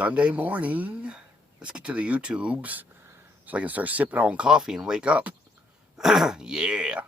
Sunday morning. Let's get to the YouTubes so I can start sipping on coffee and wake up. Yeah.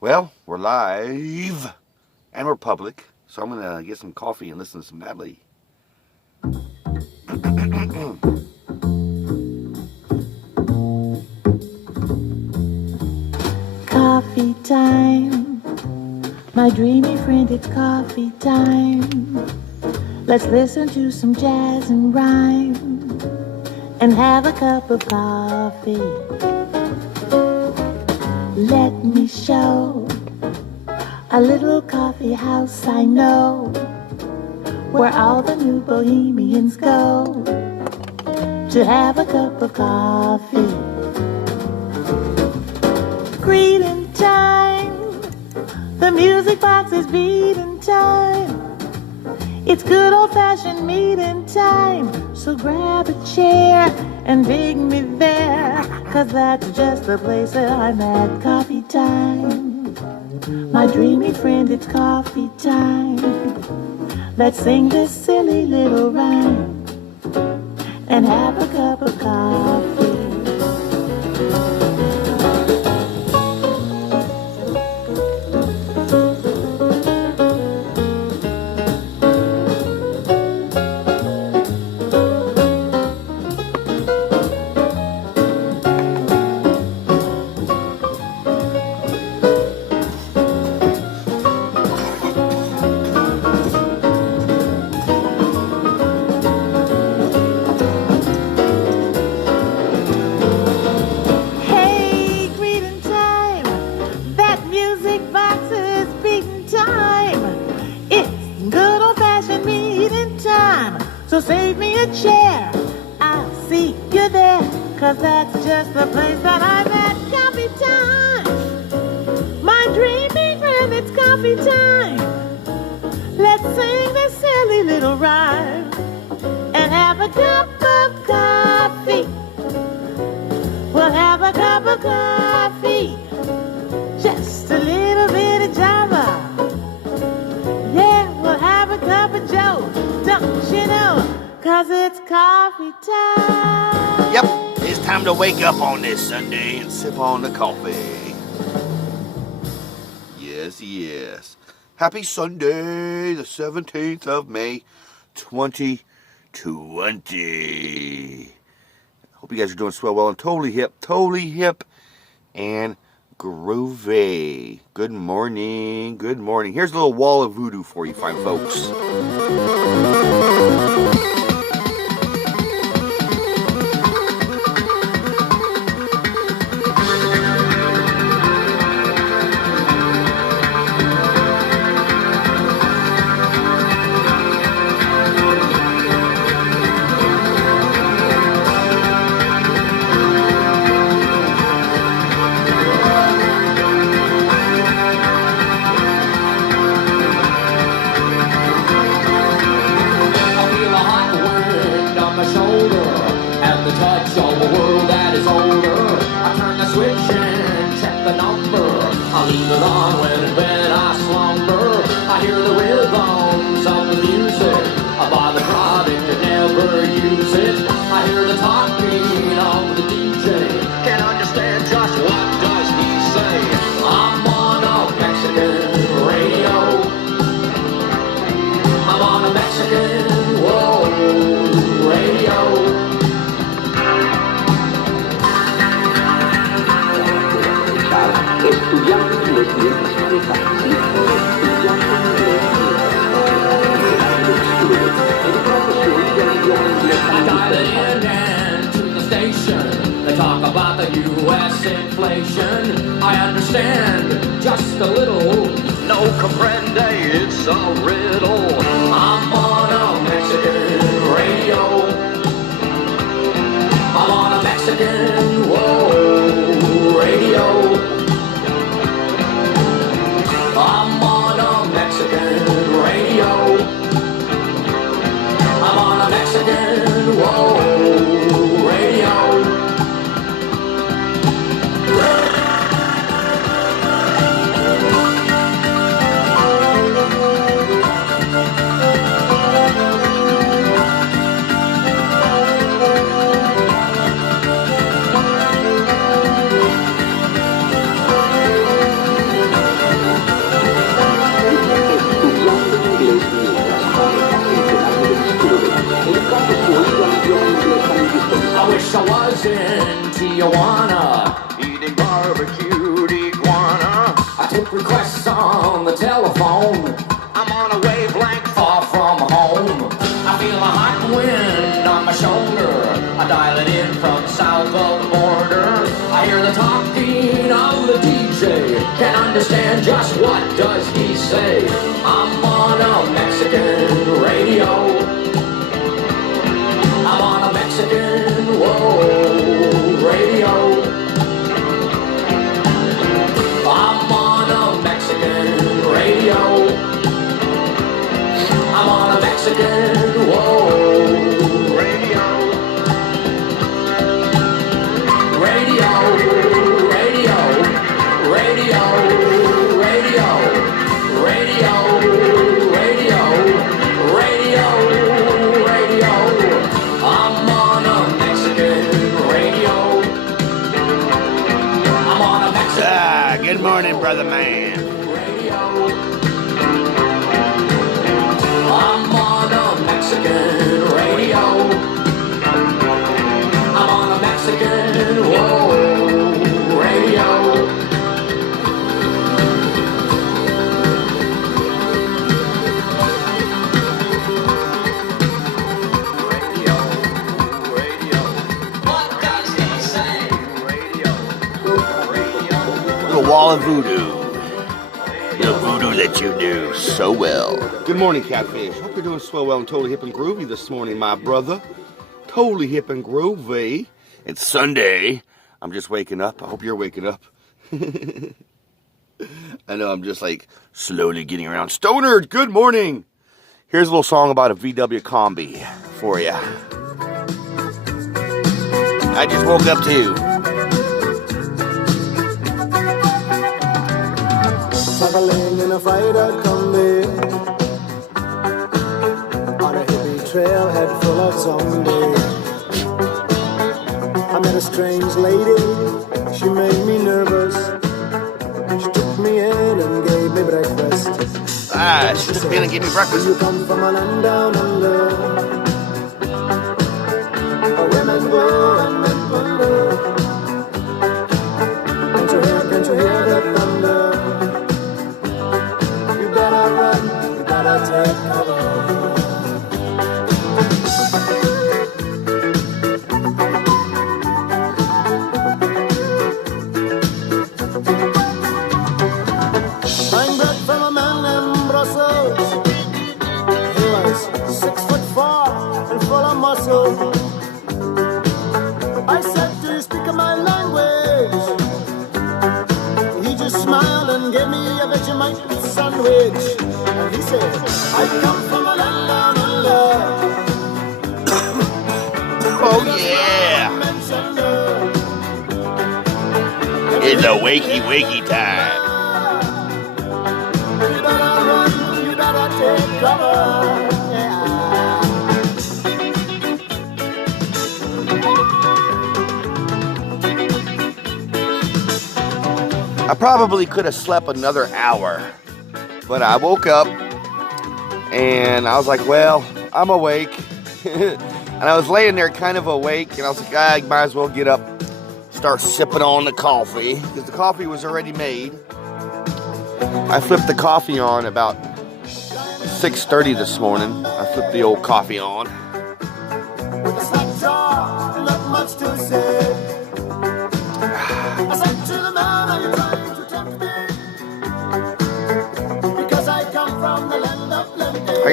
Well, we're live and we're public, so I'm going to get some coffee and listen to some medley. Coffee time, my dreamy friend, it's coffee time. Let's listen to some jazz and rhyme and have a cup of coffee. Let me show a little coffee house I know, where all the new bohemians go to have a cup of coffee. Greeting time, the music box is beating time. It's good old-fashioned meeting time, so grab a chair and dig me there, 'cause that's just the place that I'm at. Coffee time, my dreamy friend, it's coffee time. Let's sing this silly little rhyme and have a cup of coffee. So save me a chair, I'll see you there, 'cause that's just the place that I'm at. Coffee time, my dreamy friend, it's coffee time. Let's sing this silly little rhyme and have a cup of coffee. We'll have a cup of coffee, just a little bit of Java. Yeah, we'll have a cup of Joe, don't you know? 'Cause it's coffee time. Yep, it's time to wake up on this Sunday and sip on the coffee. Yes, yes. Happy Sunday, the 17th of May, 2020. Hope you guys are doing swell well and totally hip and groovy. Good morning, good morning. Here's a little wall of voodoo for you fine folks. Estudiantes de ciencias médicas. price inflation. I understand just a little. No comprende, it's a riddle. I'm on a Mexican radio. I'm on a Mexican, whoa, radio. I'm on a Mexican radio. I'm on a Mexican, whoa, radio. I wish I was in Tijuana, eating barbecued iguana. I take requests on the telephone. I'm on a wavelength far from home. I feel a hot wind on my shoulder. I dial it in from south of the border. I hear the talking of the DJ. Can't understand just what does he say. I'm on a Mexican radio. I'm on a Mexican, whoa, radio. I'm on a Mexican radio. I'm on a Mexican, whoa, radio. Radio, radio, radio, radio, radio, radio, radio, radio. I'm on a Mexican radio. I'm on a Mexican. Good morning, brother man. Radio. I'm on a Mexican radio. I'm on a Mexican, whoa, radio. Wall of voodoo. The voodoo that you do so well. Good morning, Catfish. Hope you're doing swell, well, and totally hip and groovy this morning, my brother. Totally hip and groovy. It's Sunday. I'm just waking up. I hope you're waking up. I know I'm just like slowly getting around. Stoner, good morning. Here's a little song about a VW Combi for you. I just woke up too. Traveling in a Friday Combi on a hippie trailhead full of zombies. I met a strange lady, she made me nervous. She took me in and gave me breakfast. She took me in and gave me breakfast. You come from a land down under, where women go and men wonder. Can't you hear the thunder? Run, you gotta take cover. Buying bread from a man in Brussels. He was 6'4" and full of muscle. I said, do you speak my language? He just smiled and gave me a Vegemite sandwich. And he said, I come from a land down under. Oh yeah! It's a wakey time. You better run, you better take cover. I probably could have slept another hour, but I woke up and I was like, well, I'm awake. And I was laying there kind of awake, and I was like, I might as well get up, start sipping on the coffee, because the coffee was already made. I flipped the coffee on about 6:30 this morning. I flipped the old coffee on. With a slack jaw, not much to say.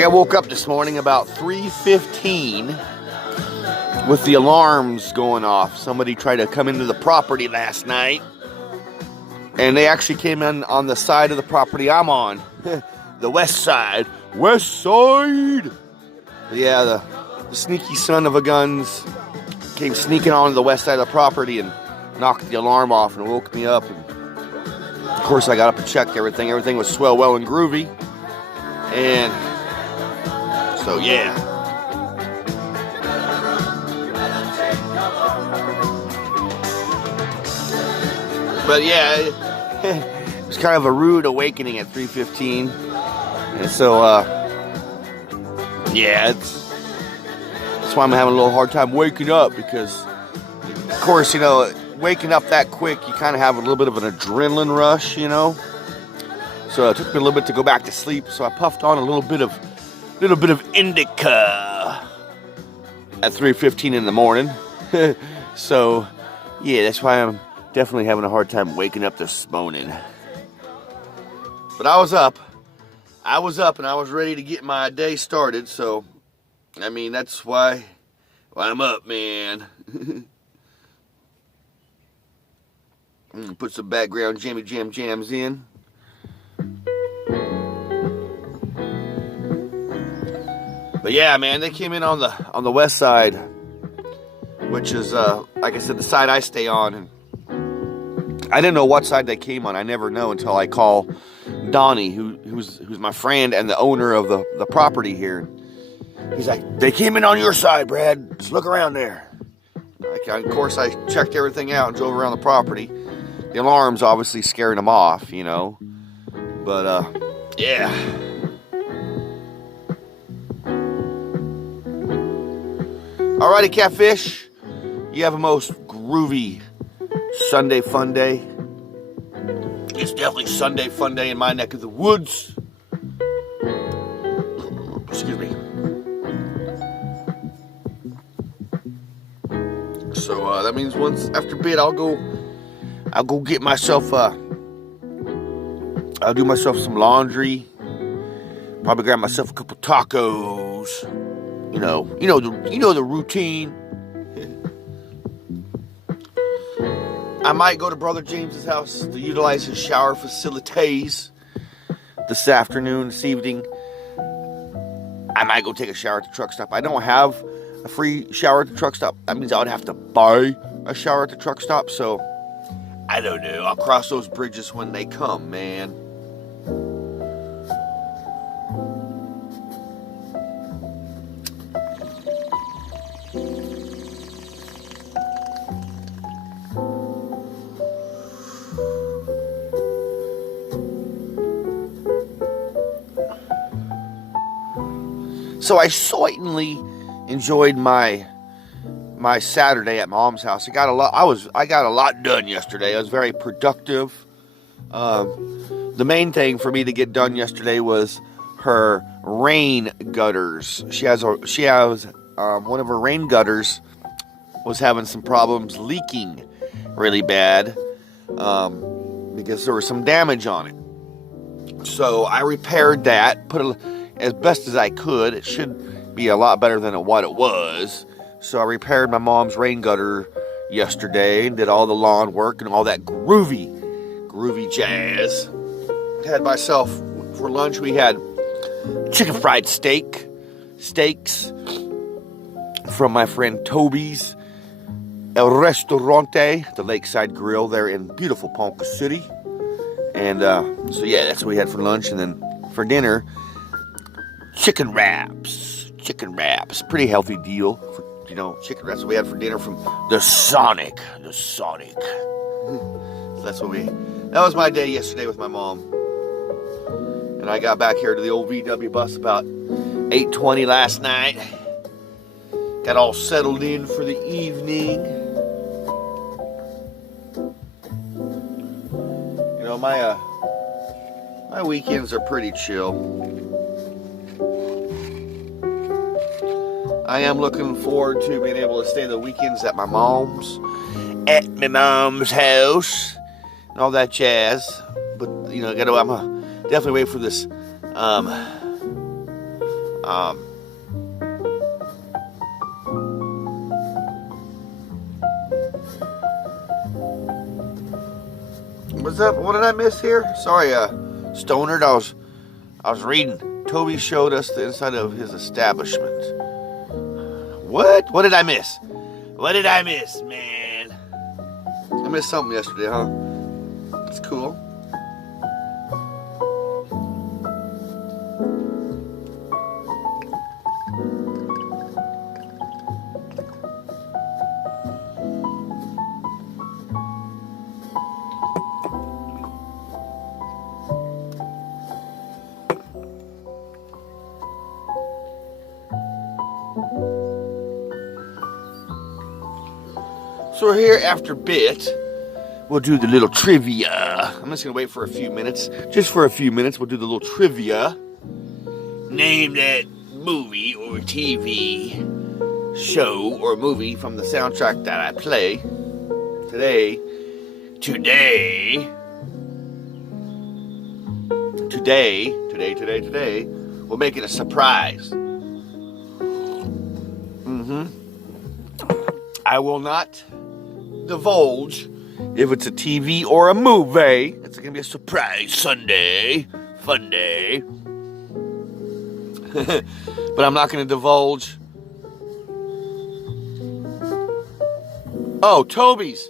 woke up this morning about 3:15 with the alarms going off. Somebody tried to come into the property last night, and they actually came in on the side of the property I'm on. The west side. West side! Yeah, the sneaky son of a guns came sneaking onto the west side of the property and knocked the alarm off and woke me up. And of course, I got up and checked everything. Everything was swell, well, and groovy. And so, yeah. But yeah, it was kind of a rude awakening at 3:15. And so, yeah, that's why I'm having a little hard time waking up, because, of course, you know, waking up that quick, you kind of have a little bit of an adrenaline rush, you know. So it took me a little bit to go back to sleep. So I puffed on a little bit of indica at 3:15 in the morning. So yeah, that's why I'm definitely having a hard time waking up this morning. But I was up and I was ready to get my day started. So I mean, that's why I'm up, man. Put some background jammy jams in. But yeah, man, they came in on the west side, which is like I said, the side I stay on. And I didn't know what side they came on. I never know until I call Donnie, who's my friend and the owner of the property here. He's like, they came in on your side, Brad. Just look around there. Of course, I checked everything out and drove around the property. The alarm's obviously scaring them off, you know. But, yeah. Alrighty, Catfish. You have a most groovy Sunday fun day. It's definitely Sunday fun day in my neck of the woods. Excuse me. So, that means once after bed, I'll go get myself, I'll do myself some laundry. Probably grab myself a couple tacos. You know the routine. I might go to Brother James's house to utilize his shower facilities this afternoon, this evening. I might go take a shower at the truck stop. I don't have a free shower at the truck stop. That means I would have to buy a shower at the truck stop. So, I don't know. I'll cross those bridges when they come, man. So I certainly enjoyed my Saturday at Mom's house. I got a lot done yesterday. I was very productive. The main thing for me to get done yesterday was her rain gutters. She has one of her rain gutters was having some problems leaking really bad because there was some damage on it. So I repaired that, as best as I could. It should be a lot better than what it was. So I repaired my mom's rain gutter yesterday and did all the lawn work and all that groovy jazz. Had myself, for lunch, we had chicken fried steaks from my friend Toby's El Restaurante, the Lakeside Grill there in beautiful Ponca City. And so yeah, that's what we had for lunch. And then for dinner, chicken wraps, pretty healthy deal for, chicken wraps. We had for dinner from the Sonic. So that was my day yesterday with my mom. And I got back here to the old VW bus about 8:20 last night. Got all settled in for the evening. My weekends are pretty chill. I am looking forward to being able to stay the weekends at my mom's house and all that jazz. But I'm definitely wait for this What's up? What did I miss here? Sorry, Stonered. I was reading. Toby showed us the inside of his establishment. What? What did I miss? What did I miss, man? I missed something yesterday, huh? That's cool. So we're here after bit. We'll do the little trivia. I'm just gonna wait for a few minutes. Just for a few minutes, we'll do the little trivia. Name that movie or TV show or movie from the soundtrack that I play. Today, we'll make it a surprise. I will not divulge if it's a TV or a movie. It's going to be a surprise Sunday. Fun day. But I'm not going to divulge. Oh, Toby's.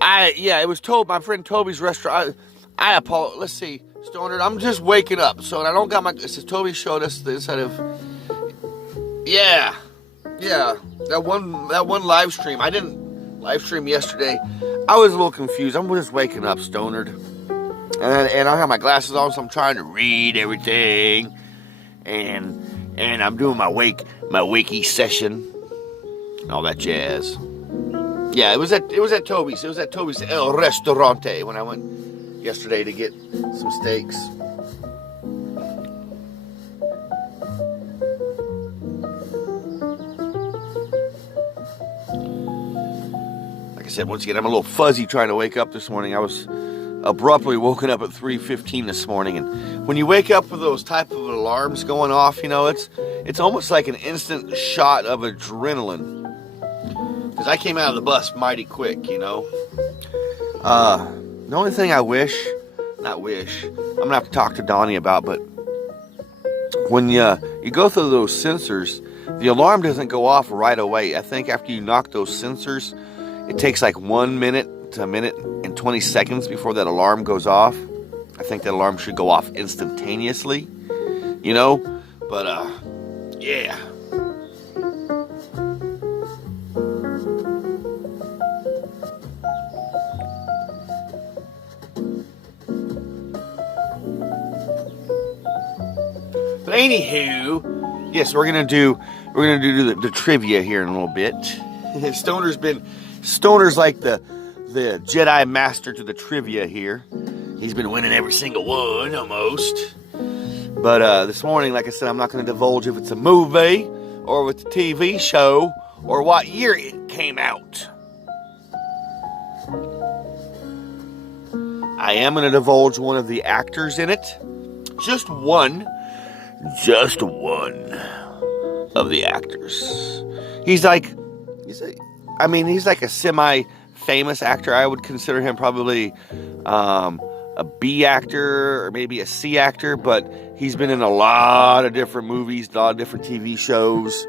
It was my friend Toby's restaurant. I apologize. Let's see. Stoner, I'm just waking up. So I don't got my... It says Toby showed us the inside of... Yeah. That one live stream. I didn't live stream yesterday. I was a little confused. I'm just waking up, Stonered. And I have my glasses on, so I'm trying to read everything. And I'm doing my wakey session. And all that jazz. Yeah, it was at Toby's. It was at Toby's El Restaurante when I went yesterday to get some steaks. Like I said, once again, I'm a little fuzzy trying to wake up this morning. I was abruptly woken up at 3:15 this morning, and when you wake up with those type of alarms going off, you know, it's almost like an instant shot of adrenaline. Because I came out of the bus mighty quick, you know. The only thing I'm gonna have to talk to Donnie about, but when you go through those sensors, the alarm doesn't go off right away. I think after you knock those sensors, it takes like 1 minute to a minute and 20 seconds before that alarm goes off. I think that alarm should go off instantaneously, you know, but yeah. But anywho, yes, we're gonna do the trivia here in a little bit. Stoner's like the Jedi master to the trivia here. He's been winning every single one almost. But this morning, like I said, I'm not gonna divulge if it's a movie or if it's a TV show or what year it came out. I am gonna divulge one of the actors in it. Just one of the actors. He's like a semi-famous actor. I would consider him probably a B actor or maybe a C actor, but he's been in a lot of different movies, a lot of different TV shows,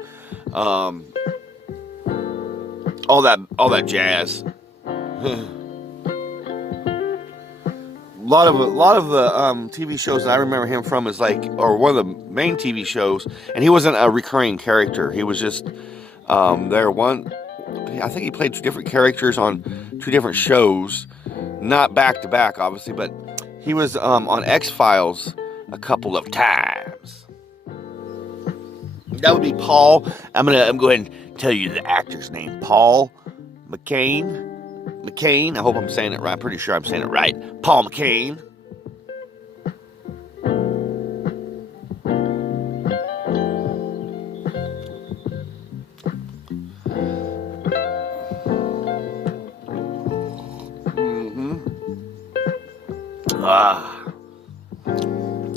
all that jazz. A lot of the TV shows that I remember him from is or one of the main TV shows, and he wasn't a recurring character. He was just there one. I think he played 2 different characters on 2 different shows, not back to back, obviously, but he was on X-Files a couple of times. That would be Paul. I'm gonna go ahead and tell you the actor's name, Paul McCain. I hope I'm saying it right. I'm pretty sure I'm saying it right. Paul McCain.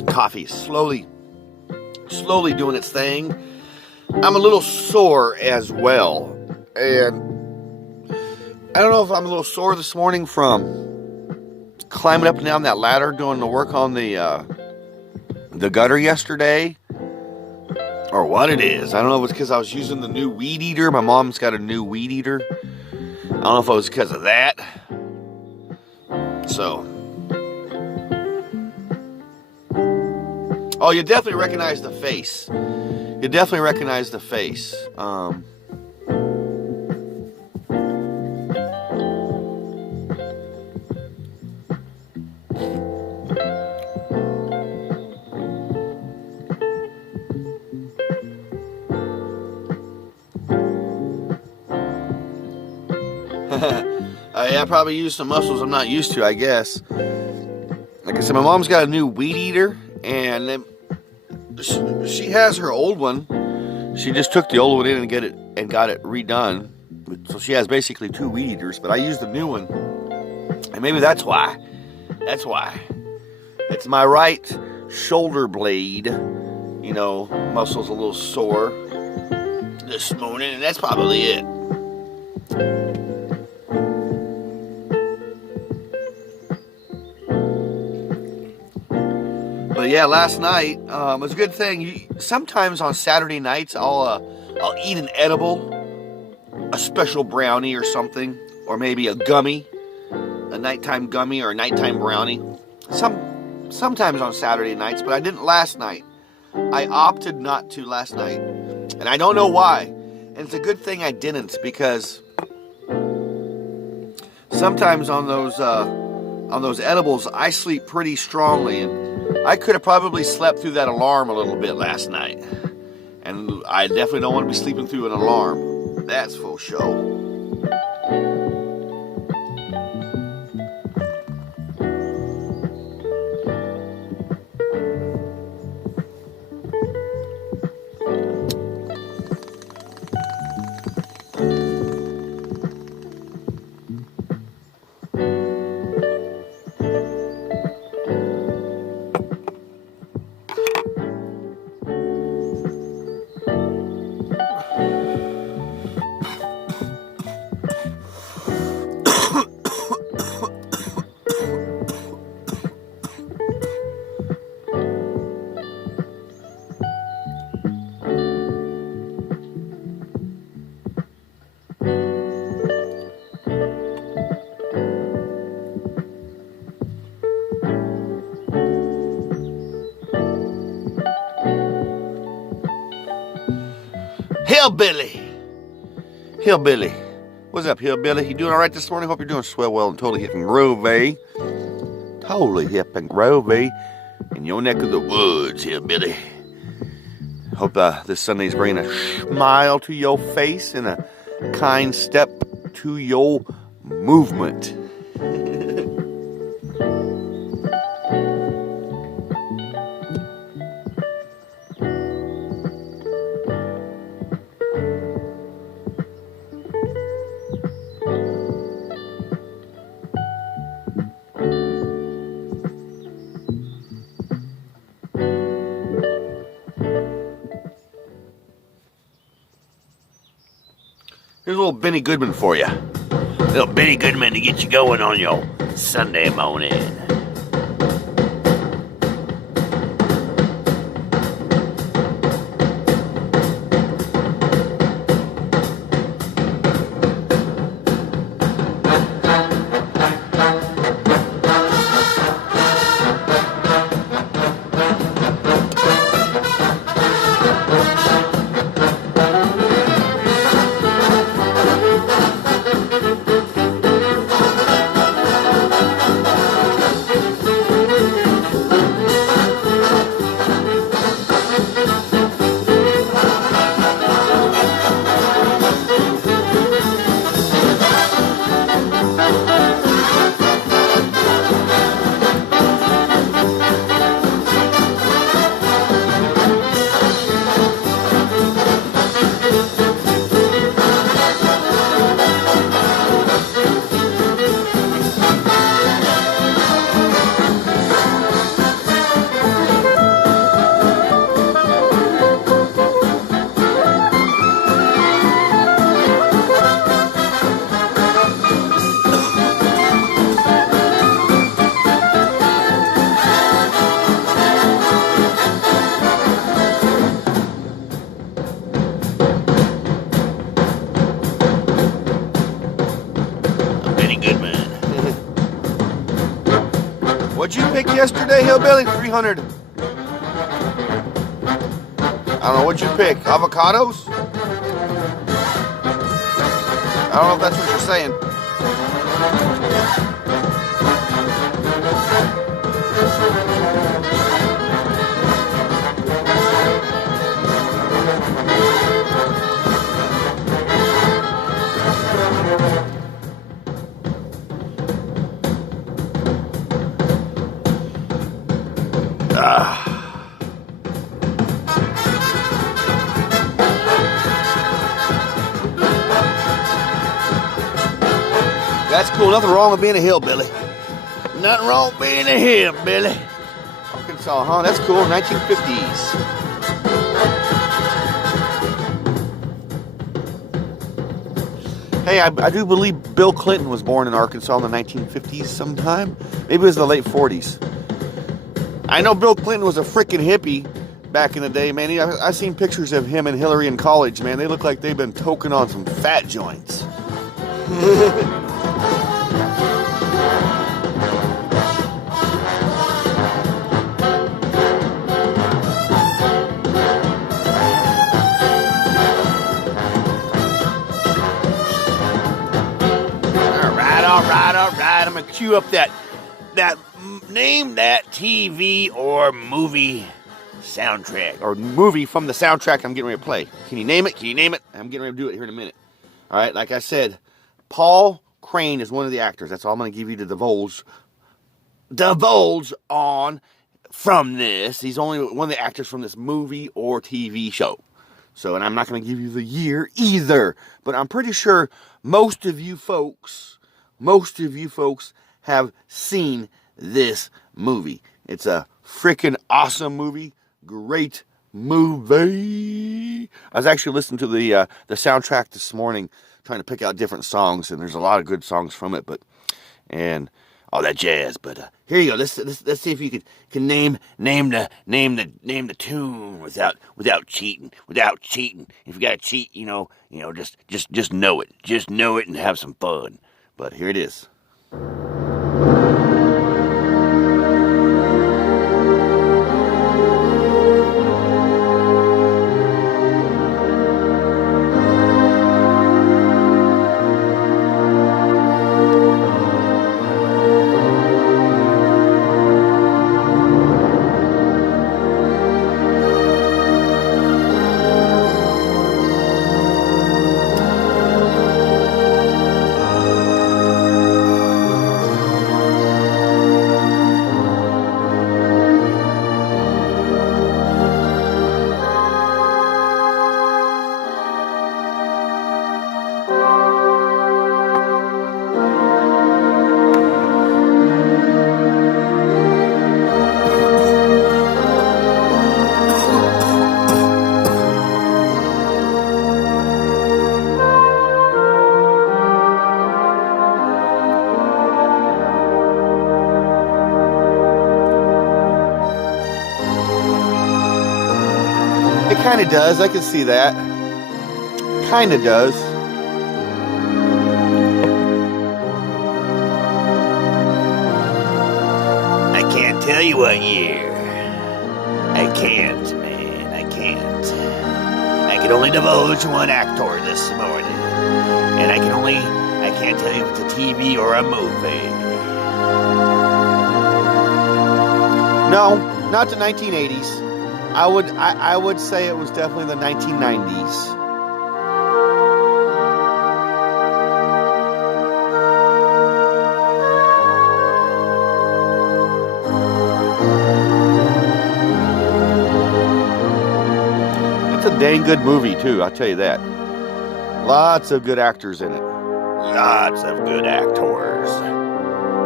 Coffee is slowly slowly doing its thing. I'm a little sore as well. And I don't know if I'm a little sore this morning from climbing up and down that ladder doing the work on the gutter yesterday, or what it is. I don't know if it's because I was using the new weed eater. My mom's got a new weed eater. I don't know if it was because of that. So, oh, you definitely recognize the face. You definitely recognize the face. I probably used some muscles I'm not used to, I guess. Like I said, my mom's got a new weed eater, and then she has her old one. She just took the old one in and got it redone. So she has basically 2 weed eaters, but I use the new one. And maybe that's why. That's why. It's my right shoulder blade, you know, muscle's a little sore this morning, and that's probably it. But yeah, last night it was a good thing. Sometimes on Saturday nights I'll eat an edible, a special brownie or something, or maybe a gummy, a nighttime gummy or a nighttime brownie. Sometimes on Saturday nights, but I didn't last night. I opted not to last night, and I don't know why. And it's a good thing I didn't, because sometimes on those edibles I sleep pretty strongly, and I could have probably slept through that alarm a little bit last night. And I definitely don't want to be sleeping through an alarm. That's for sure. Hillbilly. What's up, Hillbilly? You doing all right this morning? Hope you're doing swell, well, and totally hip and groovy. Totally hip and groovy in your neck of the woods, Hillbilly. Hope this Sunday's bringing a smile to your face and a kind step to your movement. Here's a little Benny Goodman for you. Little Benny Goodman to get you going on your Sunday morning. yesterday, Hillbilly? 300. I don't know what you pick. Avocados? I don't know if that's what you're saying. That's cool. Nothing wrong with being a hillbilly. Nothing wrong with being a hillbilly. Arkansas, huh? That's cool. 1950s. Hey, I do believe Bill Clinton was born in Arkansas in the 1950s sometime. Maybe it was the late 40s. I know Bill Clinton was a freaking hippie back in the day, man. I've seen pictures of him and Hillary in college, man. They look like they've been toking on some fat joints. All right. I'm gonna cue up that name that TV or movie soundtrack or movie from the soundtrack I'm getting ready to play. Can you name it? I'm getting ready to do it here in a minute. All right, like I said, Paul Crane is one of the actors. That's all I'm gonna give you to divulge on from this. He's only one of the actors from this movie or TV show. So, and I'm not gonna give you the year either, but I'm pretty sure most of you folks have seen this movie. It's a freaking awesome movie. Great movie. I was actually listening to the soundtrack this morning, trying to pick out different songs, and there's a lot of good songs from it, and all that jazz. But here you go. Let's see if you can name the tune without cheating. If you gotta cheat, just know it. Just know it and have some fun. But here it is. It kind of does. I can see that. Kind of does. I can't tell you what year. I can't, man. I can't. I can only divulge one actor this morning. And I can't tell you if it's a TV or a movie. No, not the 1980s. I would say it was definitely the 1990s. It's a dang good movie too, I'll tell you that. Lots of good actors in it. Lots of good actors.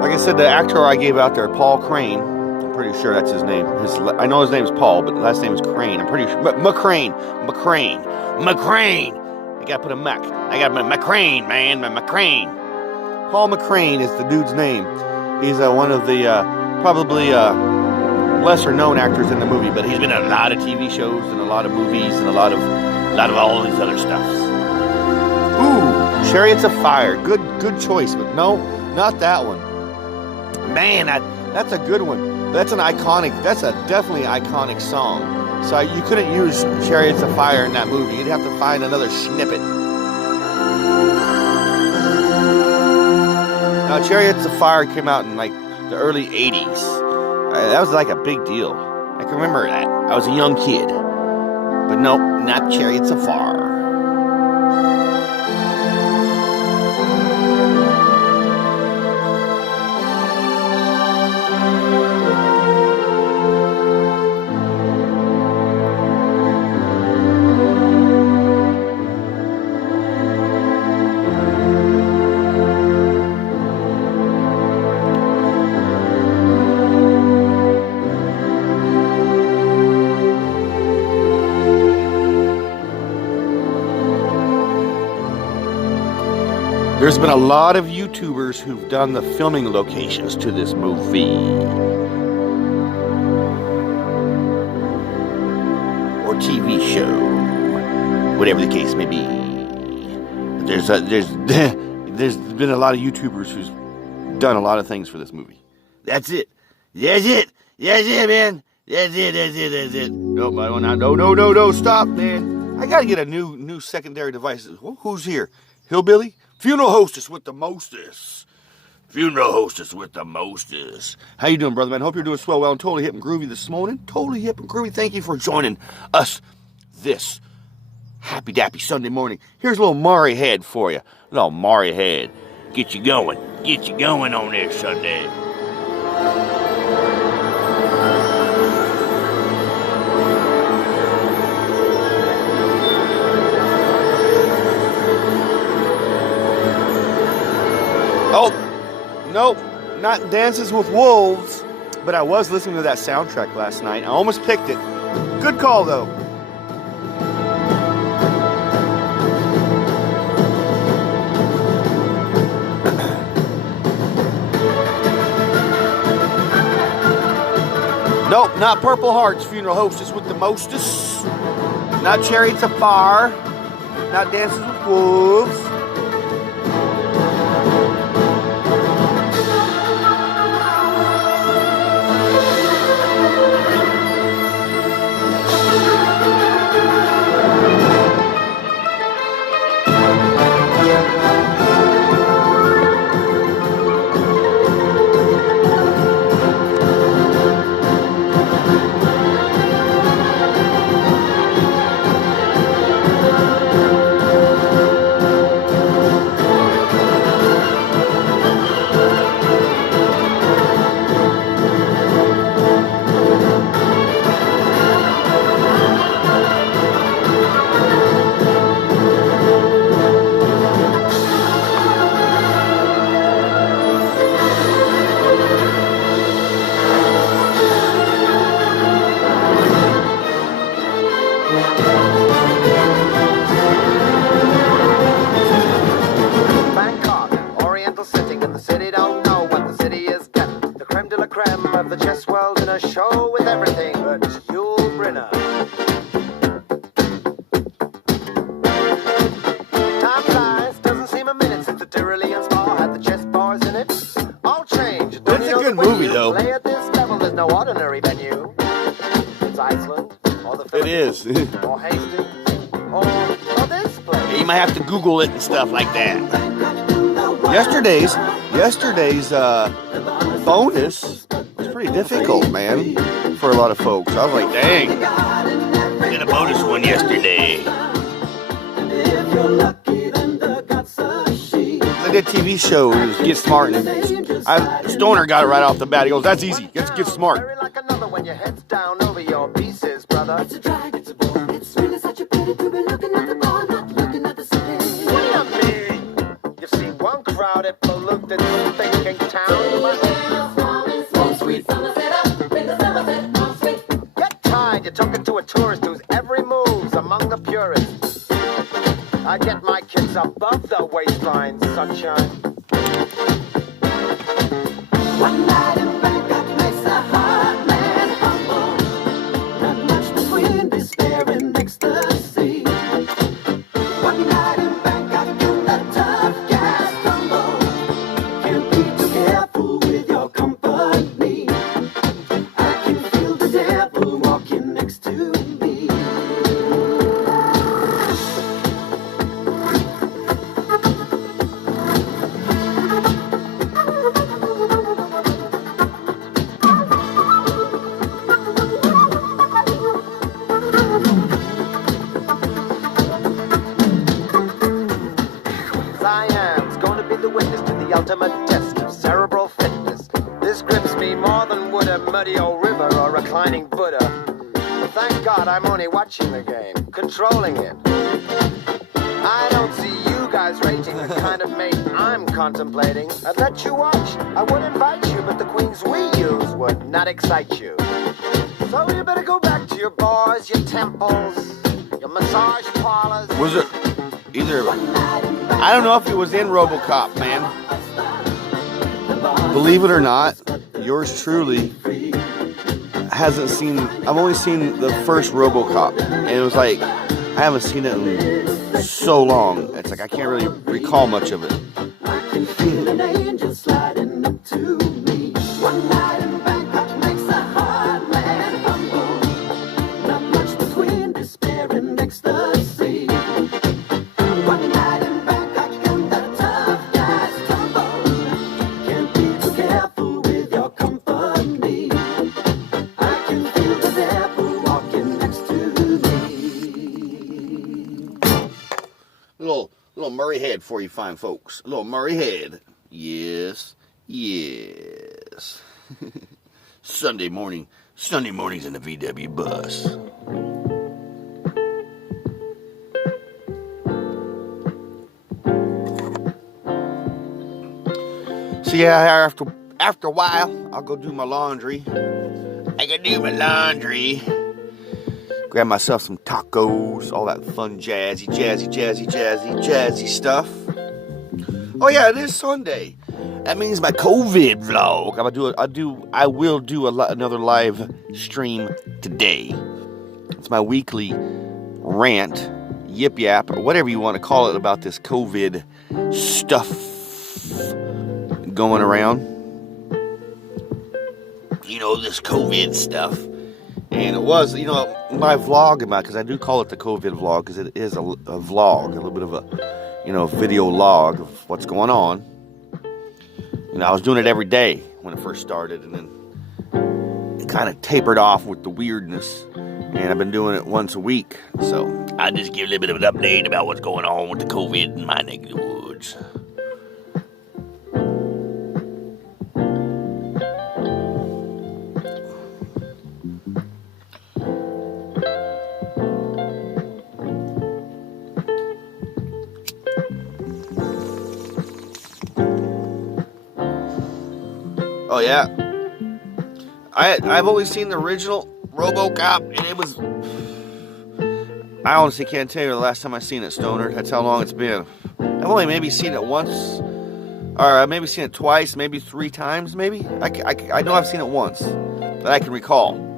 Like I said, the actor I gave out there, Paul Crane. Pretty sure that's his name. I know his name is Paul, but the last name is Crane. I'm pretty sure. McCrane. I gotta put a Mac. I got McCrane, man. McCrane. Paul McCrane is the dude's name. He's one of the probably lesser known actors in the movie, but he's been in a lot of TV shows and a lot of movies and a lot of all these other stuffs. Ooh, Chariots of Fire. Good choice, but no, not that one. Man, that's a good one. That's an iconic. That's a definitely iconic song. So you couldn't use Chariots of Fire in that movie. You'd have to find another snippet. Now, Chariots of Fire came out in like the early 80s. That was like a big deal. I can remember that. I was a young kid. But no, not Chariots of Fire. There's been a lot of YouTubers who've done the filming locations to this movie. Or TV show. Whatever the case may be. There's been a lot of YouTubers who's done a lot of things for this movie. That's it. That's it. That's it, man. That's it. That's it. That's it. Nope, I don't know. No. Stop, man. I gotta get a new secondary device. Who's here? Hillbilly? Funeral hostess with the mostest. Funeral hostess with the mostest. How you doing, brother, man? Hope you're doing swell, well, and totally hip and groovy this morning. Totally hip and groovy. Thank you for joining us this happy dappy Sunday morning. Here's a little Maury Head for you. A little Maury Head. Get you going. Get you going on this Sunday. Oh, nope, not Dances with Wolves, but I was listening to that soundtrack last night. I almost picked it. Good call, though. Nope, not Purple Hearts, Funeral Hostess with the mostest. Not Chariots of Fire. Not Dances with Wolves. You might have to Google it and stuff like that. Yesterday's bonus was pretty difficult, man, for a lot of folks. I was like, dang, I did a bonus one yesterday. I did TV shows, Get Smart, and Stoner got it right off the bat. He goes, that's easy, get smart. When your head's down over your pieces, brother. It's a drag, it's a bore. It's really such a pity to be looking at the bar, not looking at the city. What do you mean? You've seen one crowded, polluted, thinking town. Home sweet Somerset up, in the Somerset, home sweet. Get tired, you're talking to a tourist whose every move's among the purists. I get my kids above the waistline, sunshine. One night in Bangkok makes the heart man humble. Not much between despair and ecstasy. One night in Bangkok in the tough gas tumble. Can't be too careful with your company. the ultimate test of cerebral fitness. This grips me more than would a muddy old river or reclining Buddha. But thank God I'm only watching the game, controlling it. I don't see you guys rating the kind of mate I'm contemplating. I'd let you watch, I would invite you, but the queens we use would not excite you. So you better go back to your bars, your temples, your massage parlors. Was it either? I don't know if it was in RoboCop, man. Believe it or not, yours truly hasn't seen. I've only seen the first RoboCop, and it was like I haven't seen it in so long. It's like I can't really recall much of it. I can feel an angel sliding up to me. One night in Bangkok makes a hard man humble. Not much between despair and ecstasy. One night in Bangkok and the tough guys tumble. Can't be too careful with your company. I can feel the devil walking next to me. Little Murray Head for you fine folks. A little Murray Head. Yes. Yes. Sunday mornings in the VW bus. So yeah, after a while, I'll go do my laundry. I can do my laundry. Grab myself some tacos, all that fun jazzy stuff. Oh yeah, it is Sunday. That means my COVID vlog. I will do another live stream today. It's my weekly rant, yip yap, or whatever you want to call it about this COVID stuff going around. You know, this COVID stuff. And it was, my vlog about, because I do call it the COVID vlog, because it is a vlog, a little bit of a, video log of what's going on. I was doing it every day when it first started, and then it kind of tapered off with the weirdness, and I've been doing it once a week. So I just give a little bit of an update about what's going on with the COVID in my neck of the woods. Oh yeah, I've only seen the original RoboCop, and it was. I honestly can't tell you the last time I seen it, Stoner. That's how long it's been. I've only maybe seen it once, or I've maybe seen it twice, maybe 3 times, maybe. I know I've seen it once that I can recall.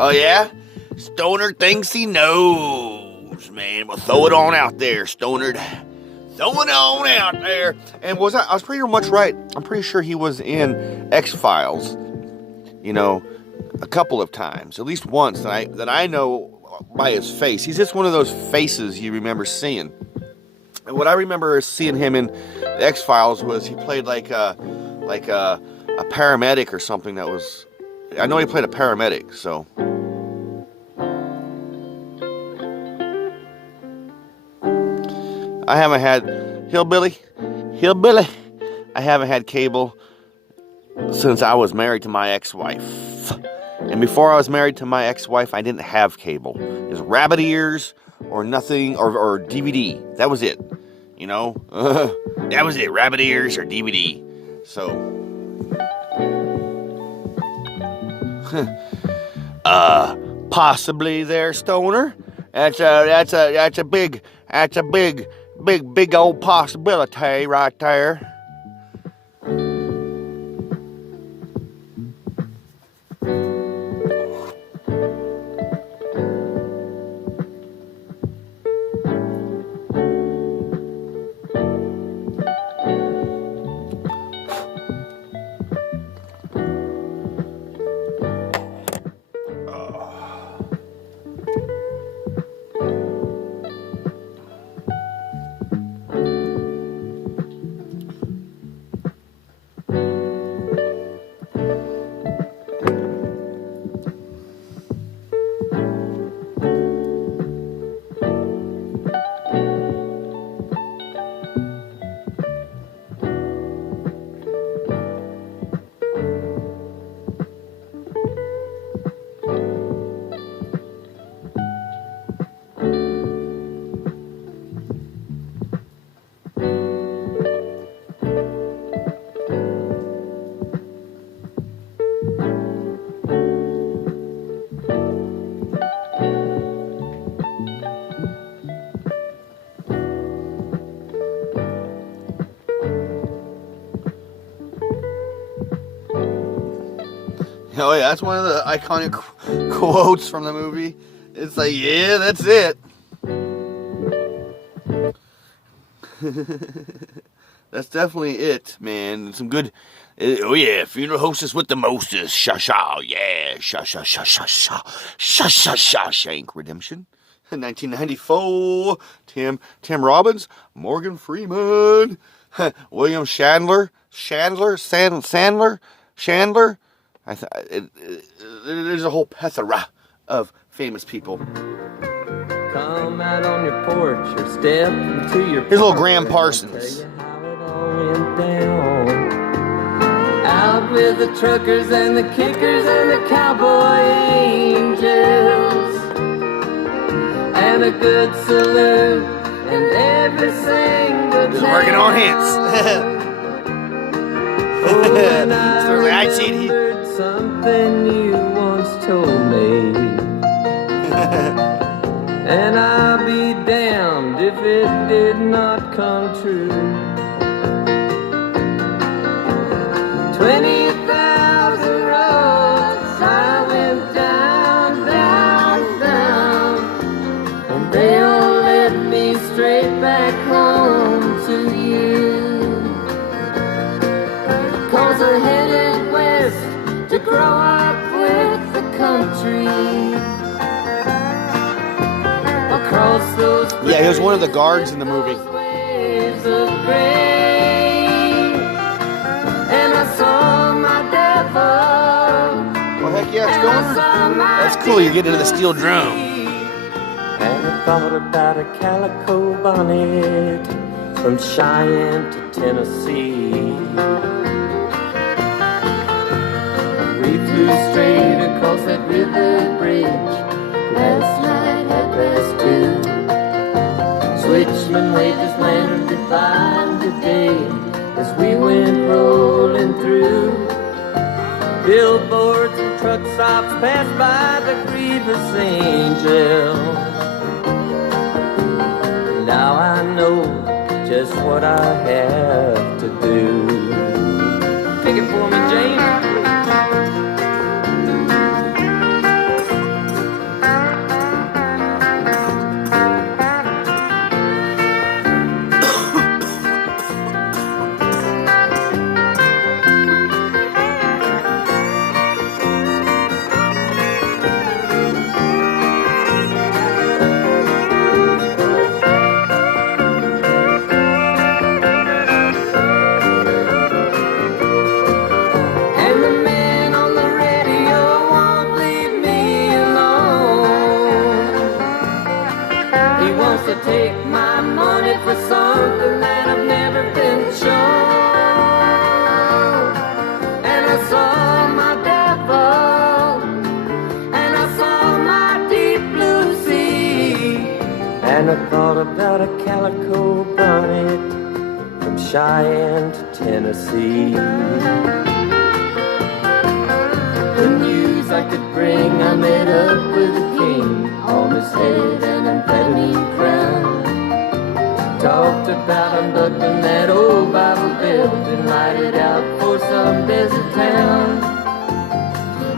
Oh yeah? Stoner thinks he knows, man. Well, throw it on out there, Stoner. Throw it on out there. And I was pretty much right. I'm pretty sure he was in X-Files, a couple of times. At least once that I know by his face. He's just one of those faces you remember seeing. And what I remember seeing him in X-Files was he played like a paramedic or something that was... I know he played a paramedic, so... I haven't had Hillbilly. I haven't had cable since I was married to my ex-wife. And before I was married to my ex-wife, I didn't have cable. It was rabbit ears or nothing, or DVD. That was it. That was it. Rabbit ears or DVD. So, possibly there, Stoner. That's a big old possibility right there. Oh yeah, that's one of the iconic quotes from the movie. It's like, yeah, that's it. That's definitely it, man. Some good. Oh yeah, funeral hostess with the mostest. Sha, yeah, sha. Shawshank Redemption. 1994. Tim Robbins, Morgan Freeman, William Chandler. There's a whole plethora of famous people. Come out on your porch or step into your. Here's little Graham Parsons. How it all went down. Out with the truckers and the kickers and the cowboy angels. And a good salute and every single Just working on hits. So I remembered something you once told me. And I'll be damned if it did not come true. 20,000 roads I went down, and they all led me straight back home to you. 'Cause I headed west to grow up with the country. Across those Yeah, he was one of the guards in the movie. waves of grain, and I saw my devil. Oh heck yeah, it's And I going. saw my That's cool. You're getting into the steel drum. And I thought about a calico bonnet from Cheyenne to Tennessee. We flew straight across that river bridge last night at past 2. Switchman waved his lantern goodbye today as we went rolling through. Billboards and truck stops passed by the grievous angel. Now I know just what I have to do. Take it for me, James. And the man on the radio won't leave me alone. He wants to take my money for something that I've never been shown. And I saw my devil, and I saw my deep blue sea. And I thought about a calico bonnet from Cheyenne to Tennessee. The news I could bring, I met up with a king on his head and amphetamine crown. Talked about unbuckling that old Bible belt and light it out for some desert town.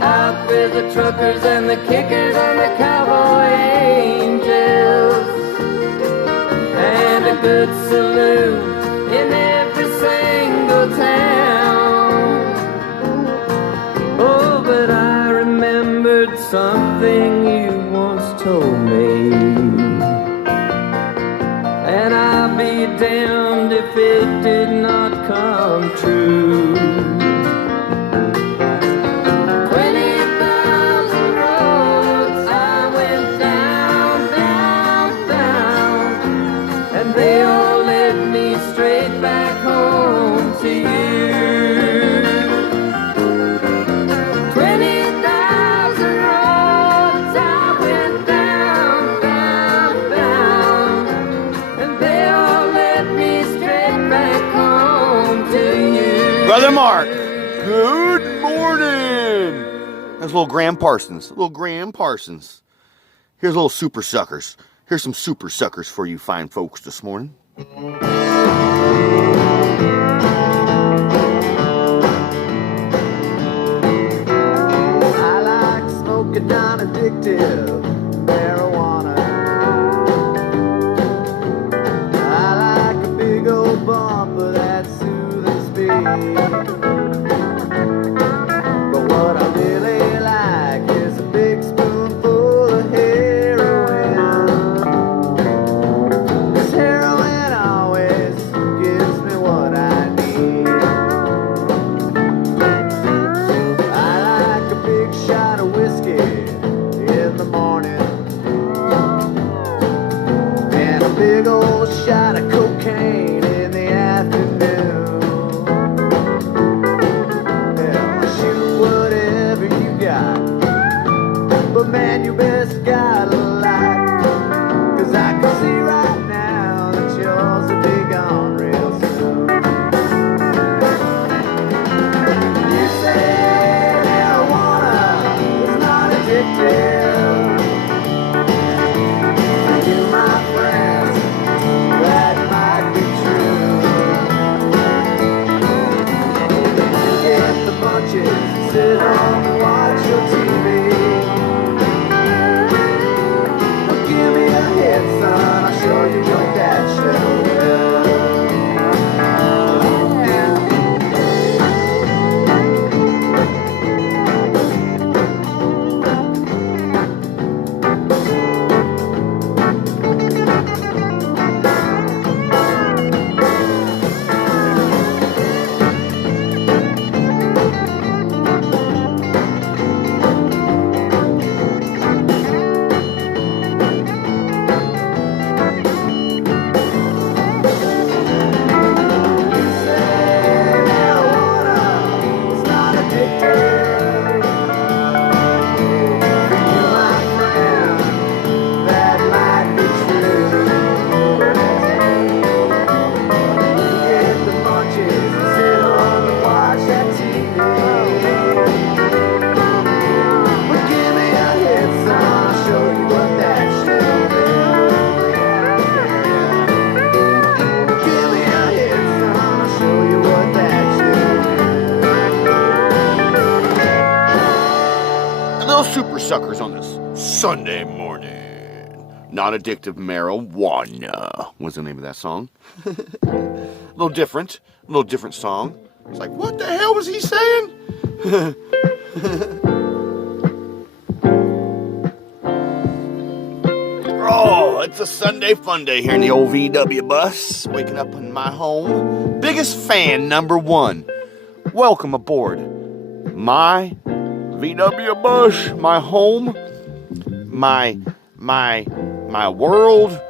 Out with the truckers and the kickers and the cowboy angels. And a good salute in every single town. Oh, but I remembered something you once told me. And I'll be damned if it did not come true. 20,000 roads I went down, and they all led me straight back home to you. 20,000 roads I went down, and they all led me straight back home to you. Brother Mark, good morning. That's little Graham Parsons. Little Graham Parsons. Here's little super suckers. Here's some super suckers for you fine folks this morning. But what I really like is a big spoonful of heroin. 'Cause heroin always gives me what I need. I like a big shot of whiskey in the morning, and a big old shot of cocaine in the afternoon. Yeah, shoot whatever you got, but man, you best got a lot. 'Cause I can see right now that yours will be gone real soon. You say marijuana is not addictive. You, my friend, that might be true. You get the munchies, sit home and watch your TV. Give me a hit, son, I'll show you what that show is. Super suckers on this Sunday morning. Non-addictive marijuana was the name of that song. A little different song. It's like, what the hell was he saying? Oh, it's a Sunday fun day here in the old VW bus. Waking up in my home. Biggest fan number one. Welcome aboard my VW bus, my home, my world,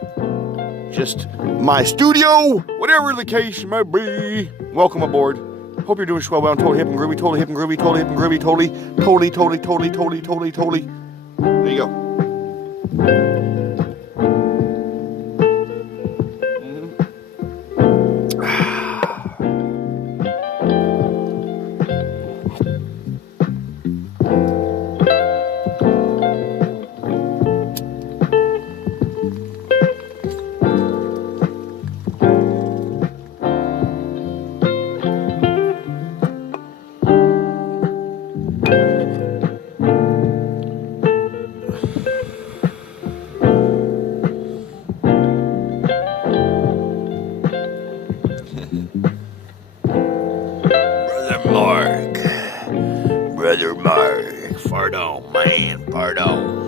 just my studio, whatever the case may be. Welcome aboard. Hope you're doing swell, well, totally hip and groovy, totally hip and groovy, totally hip and groovy, totally. There you go. Brother Mark, pardon, man, pardon.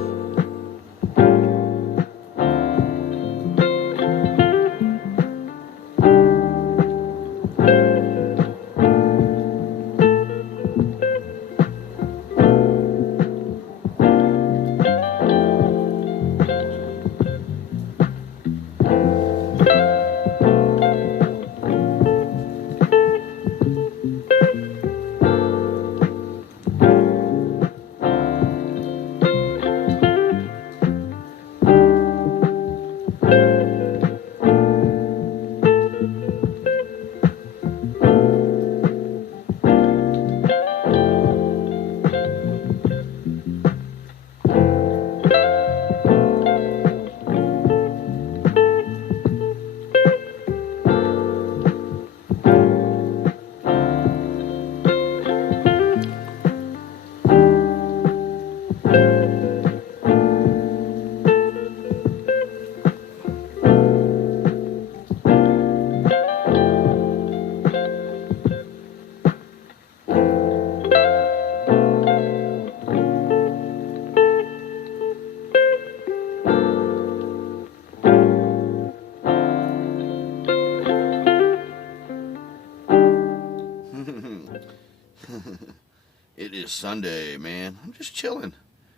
It is Sunday, man. I'm just chilling.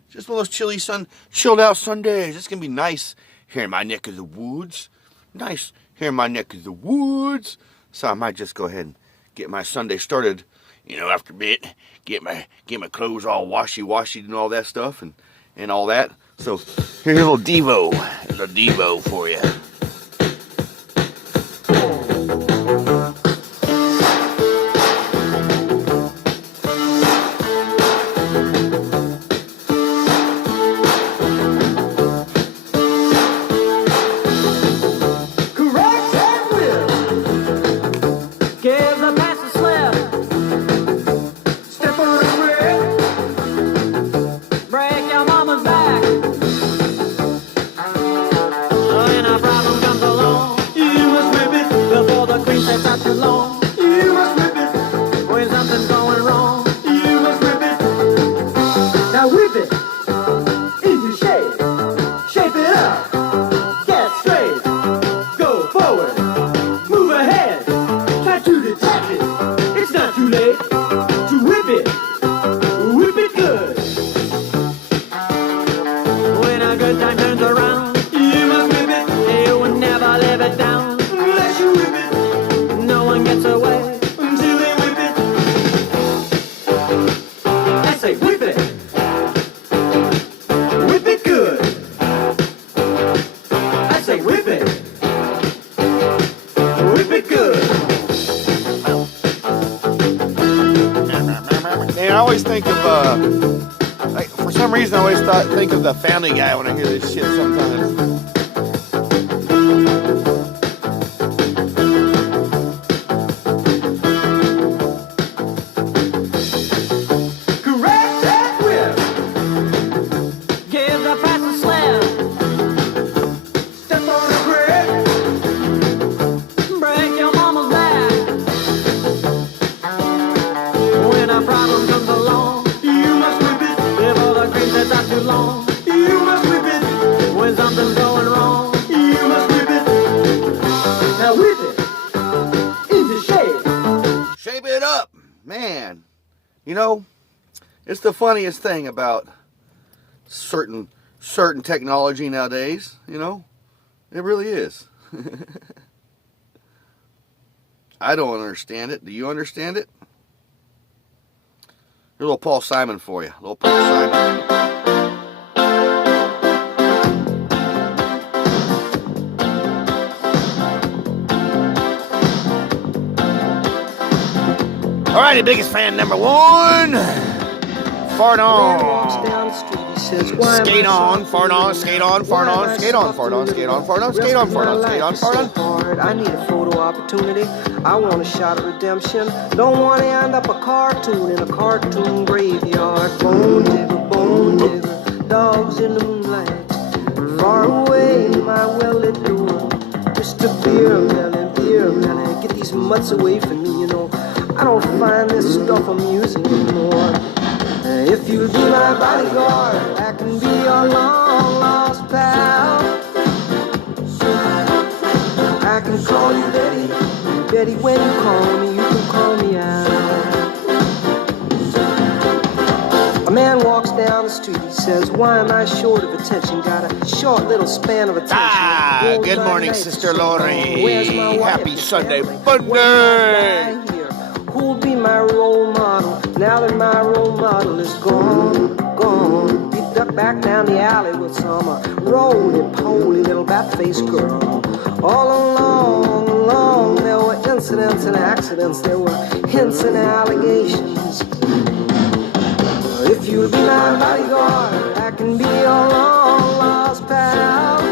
Just one of those chilled out Sundays. It's going to be nice here in my neck of the woods. Nice here in my neck of the woods. So I might just go ahead and get my Sunday started, you know, after a bit. Get my clothes all washy and all that stuff and all that. So here's a little Devo for you. I always think of, like, for some reason I always think of the Family Guy when I hear this shit sometimes. Man, you know, it's the funniest thing about certain technology nowadays, you know. It really is. I don't understand it. Do you understand it? A little Paul Simon for you. A little Paul Simon. Alrighty, biggest fan number one. Fart on. Skate on, fart on, skate on, fart on, skate on, fart on, skate on, fart on, skate on, fart on, skate on, fart on. I need a photo opportunity. I want a shot at redemption. Don't want to end up a cartoon in a cartoon graveyard. Bone digger, dogs in the moonlight. Far away, my well-lit door. Mr. Beer melon, get these mutts away from me, you know. I don't find this stuff amusing anymore. If you'll be my bodyguard, I can be your long lost pal. I can call you Betty, Betty when you call me, you can call me out. A man walks down the street, he says, why am I short of attention? Got a short little span of attention. Good morning, Sister Lori. Happy Sunday, Monday. Who'll be my role model now that my role model is gone? He ducked back down the alley with some roly-poly little bat-faced girl. All along, there were incidents and accidents, there were hints and allegations. If you'll be my bodyguard, I can be your long-lost pal.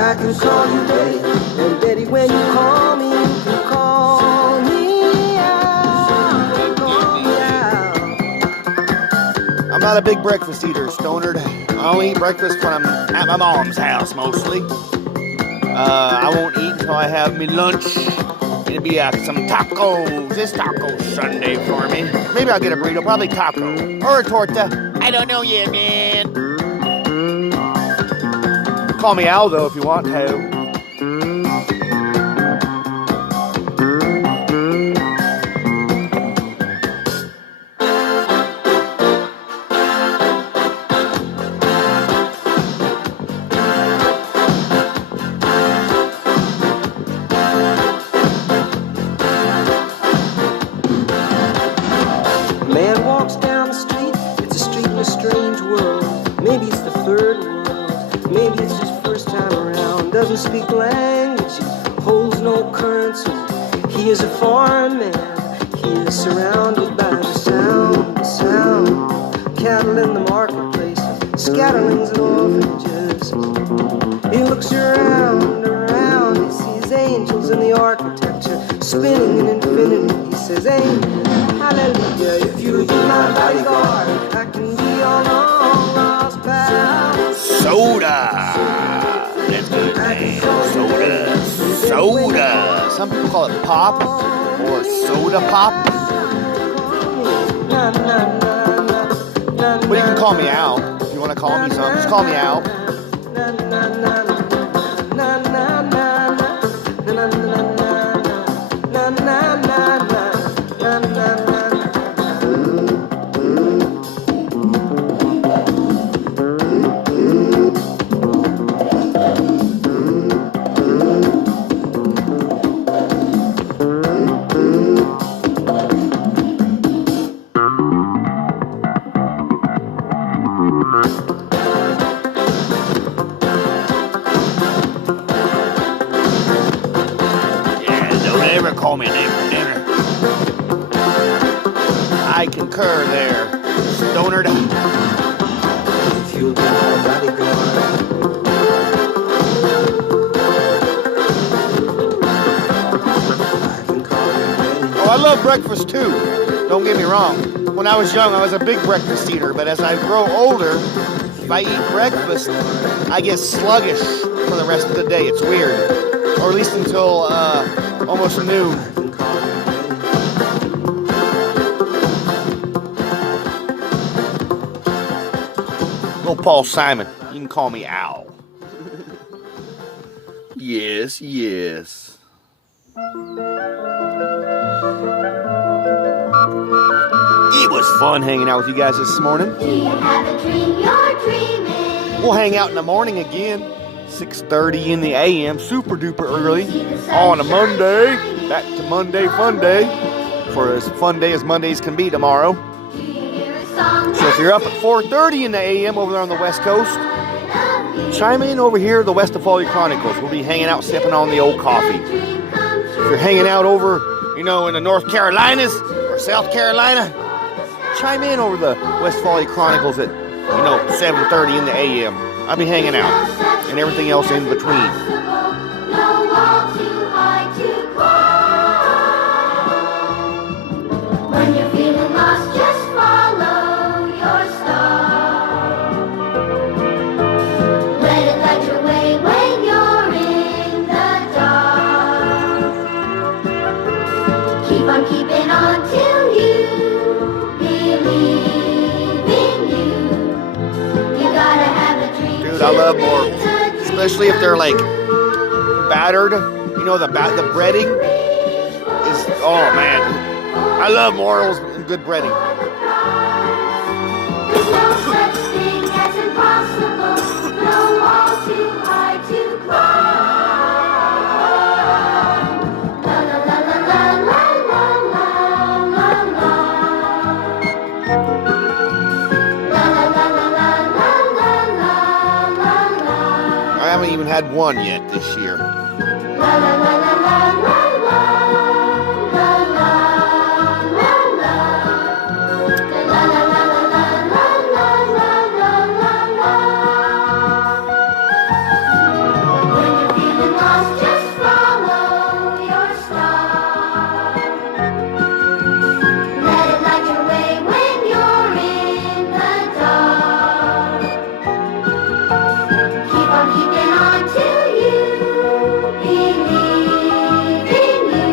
I can call you Betty, and Betty when you call me, you can call me out, call me out. I'm not a big breakfast eater, Stonard. I only eat breakfast when I'm at my mom's house, mostly. I won't eat until I have me lunch. It'll be some tacos. It's Taco Sunday for me. Maybe I'll get a burrito, probably taco. Or a torta. I don't know yet, man. Call me Al, though, if you want to. currency. He is a foreign man. He is surrounded by the sound. Cattle in the marketplace, scatterlings and orphanages. He looks around, he sees angels in the architecture, spinning in infinity. He says, amen, hallelujah. If you be my bodyguard, I can be your long lost pal. Soda. That's good, man. Soda. Some people call it pop or soda pop. But you can call me Al. If you want to call me something, just call me Al. Call me a name for dinner. I concur there, stoner. If you'll be my bodyguard. Oh, I love breakfast too. Don't get me wrong. When I was young, I was a big breakfast eater, but as I grow older, if I eat breakfast, I get sluggish for the rest of the day. It's weird. Or at least until almost noon. Little Paul Simon. You can call me Al. Yes. It was fun hanging out with you guys this morning. Do you have a dream you're dreaming? We'll hang out in the morning again. 6:30 in the a.m. Super duper early on a Monday. Back to Monday Fun Day. For as fun day as Mondays can be tomorrow. So if you're up at 4:30 in the a.m. over there on the West Coast, chime in over here, the West of Foley Chronicles. We'll be hanging out, sipping on the old coffee. If you're hanging out over, in the North Carolinas or South Carolina, chime in over the West Foley Chronicles at, 7:30 in the a.m. I'll be hanging out. And everything else in between. When you're feeling lost, just follow your star. Let it light your way when you're in the dark. Keep on keeping on till you believe in you. You gotta have a dream. Dude, I love morals. Especially if they're like battered, the breading is, oh man, I love morals and good breading. There's no such thing as impossible, no wall too high to climb. La la la la la la la la la la. La la la la la la la la la. I haven't even had one yet this year. La la la la la la la la la la la. La la la la la la la la la la. When you're feeling lost, just follow your star. Let it light your way when you're in the dark. Keep on keeping on till you believe in you.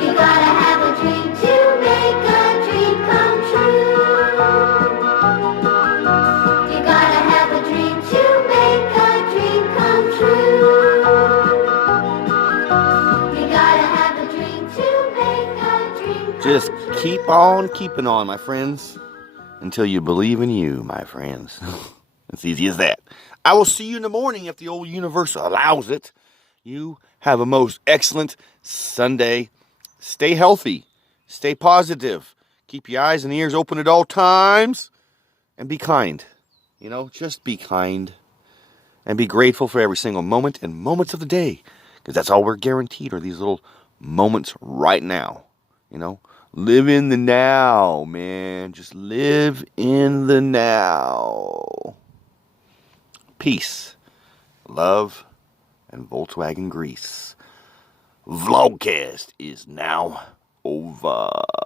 You gotta have a dream to make a dream come true. You gotta have a dream to make a dream come true. You gotta have a dream to make a dream come true. Just keep on keeping on, my friends, until you believe in you, my friends. It's easy as that. I will see you in the morning if the old universe allows it. You have a most excellent Sunday. Stay healthy. Stay positive. Keep your eyes and ears open at all times. And be kind. Just be kind. And be grateful for every single moment and moments of the day. Because that's all we're guaranteed are these little moments right now. You know? Live in the now, man. Just live in the now. Peace, love, and Volkswagen grease. Vlogcast is now over.